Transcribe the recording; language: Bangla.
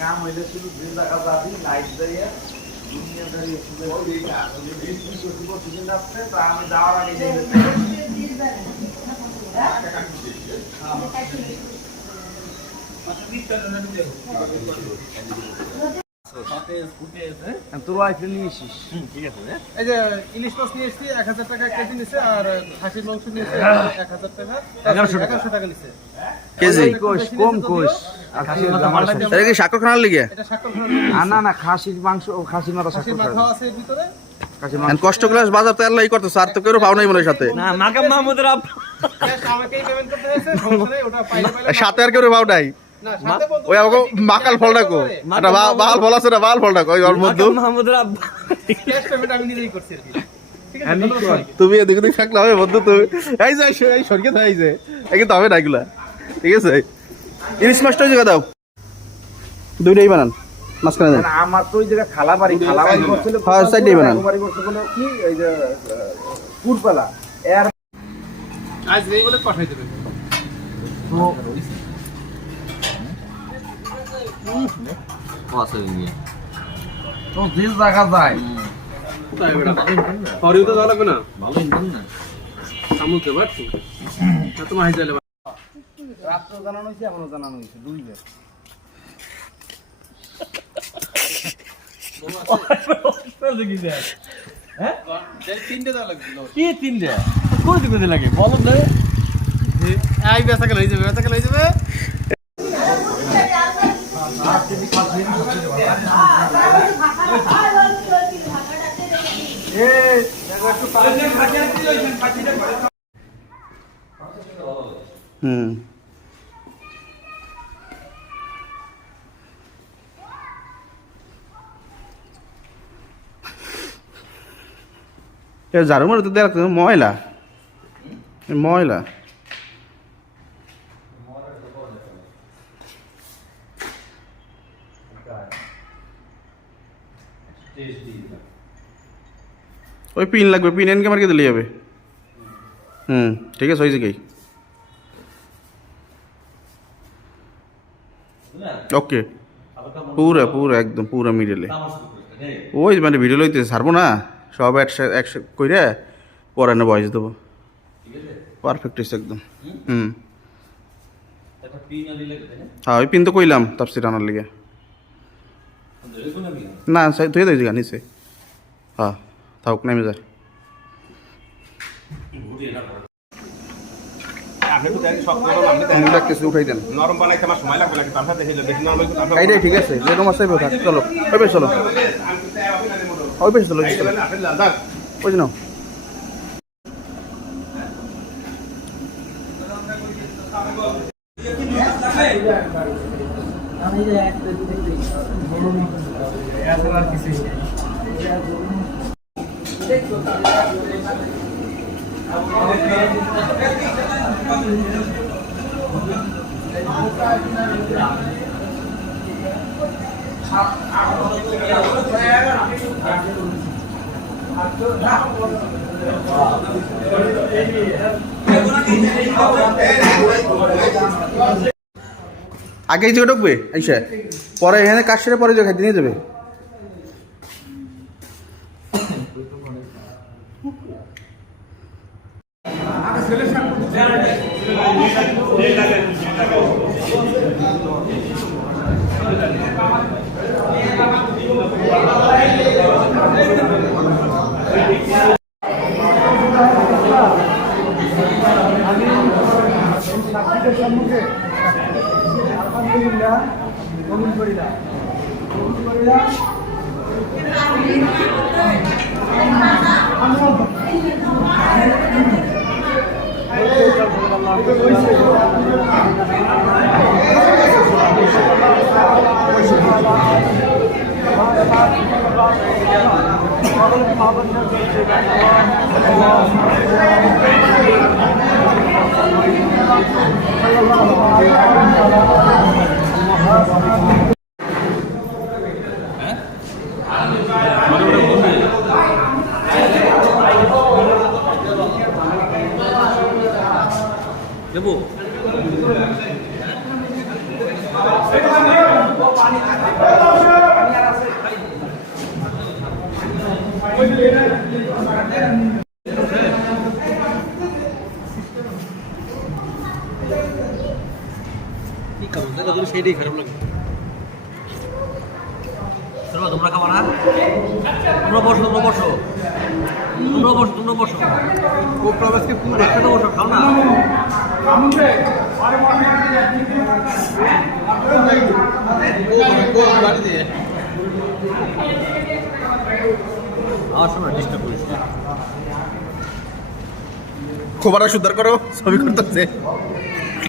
काम হইলে শুধু যে জায়গা যাবি লাইট দিয়ে দুনিয়াদারি আসছে তা আমি যাওয়ার আগে তোর ওয়াইফ নিয়ে এসিস। ঠিক আছে, এই যে ইলিশ মাছ নিয়ে এসছি 1000 টাকা কেজি নিছে, আর খাসির মাংস নিয়েছে 1000 টাকা, 1100 টাকা নিছে কেজি। কম কোষ এটা কি শাকর খানার লিগে? এটা শাকর খানার না, না খাসির মাংস, খাসির মাথা, শাকর মাথা আছে এর ভিতরে। কষ্ট ক্লাস বাজার তো আল্লাহই করতেছ, আর তো কেউ পাও নাই মনে সাথে না। মাকাম মাহমুদের আপ আমাকেই পেমেন্ট করতে হয়েছে, সমস্যা নাই, ওটা পাইলে সাথে আর কেউ পাও নাই। না সাথে ওই আমাকে মাকাল ফলটা কো, এটা বাল ফল আছে না, বাল ফলটা কো, ওই ওর মধ্যে মাহমুদের আপ ক্যাশ পেমেন্ট আমি নিজেই করছি আর কি। ঠিক আছে, তুমি এদিকে দিক থাকলে হবে বন্ধু, তুমি এই যে এই সরকে থাই যে এই তো হবে না এগুলা। ঠিক আছে, ইলিশ মাছটা জায়গা দাও, দুইটাই বানান মাঝখানে দেন। আমার তো ওই জায়গা খালাবাড়ি করছিল, হ্যাঁ সাইডেই বানান। খালাবাড়ি করতে বলে কি এই যে পুরপালা এর আজ এই বলে পাঠাই দেবে তো পাশে নিয়ে তো যে জায়গা যায় কোথায় বেটা পরেও তো যাওয়া লাগবে না, ভালো ইনকাম না সামুতে বাড়ছি তা তো মাই যাইলে রাত্র জানানো হইছে, এখনো জানানো হইছে দুইবার। তিনটে দেওয়া লাগবে কি? তিনটে কোন দিকে লাগে বলো তো, এই বেচা কেন হয়ে যাবে, বেচা কেন হয়ে যাবে। ঝাড়ু মারু তো দেখ ময়লা ময়লা ওই পিন লাগবে, পিন এনকে মার্কে দিলেই হবে। ঠিক আছে, ওই জায়গায় ওকে পুরা পুরা একদম পুরা মিডলে ওই মানে ভিডিও লইতে ছাড়বো না, সব একশো কইরে পরে না বয়স দেবো, পারফেক্ট হয়েছে একদম। হ্যাঁ ওই পিন তো কইলাম তাপসির আনার লিগে না, ধুয়ে দেয় জায়গা নিচে, হ্যাঁ থাকুক নেমে যায়। উঠাই দেন, ঠিক আছে যেরকম আছে চলো ওই বেশ, চলো ওই বেশ, চলো ওই জন্য আগে যে ঢুকবে আইসা, পরে এখানে কাজ সেরে পরে যে খাইতে নিয়ে যাবে। আলহামদুলিল্লাহ কবুল করিলাম, কবুল করিলাম। কি খাবো দেখা গেলে সেটাই খারাপ লাগে। তোমরা খাবো না? তোমরা বসো তোমরা বসো তোমরা বসো তোমরা বসো প্রবাসকে পুরো একসাথে বসো, খাও না। বাড়ি দিয়ে আমার সময় ডিস্টার্ব করিস না। খোবারা সুদ্ধার করো ছবি করতেছে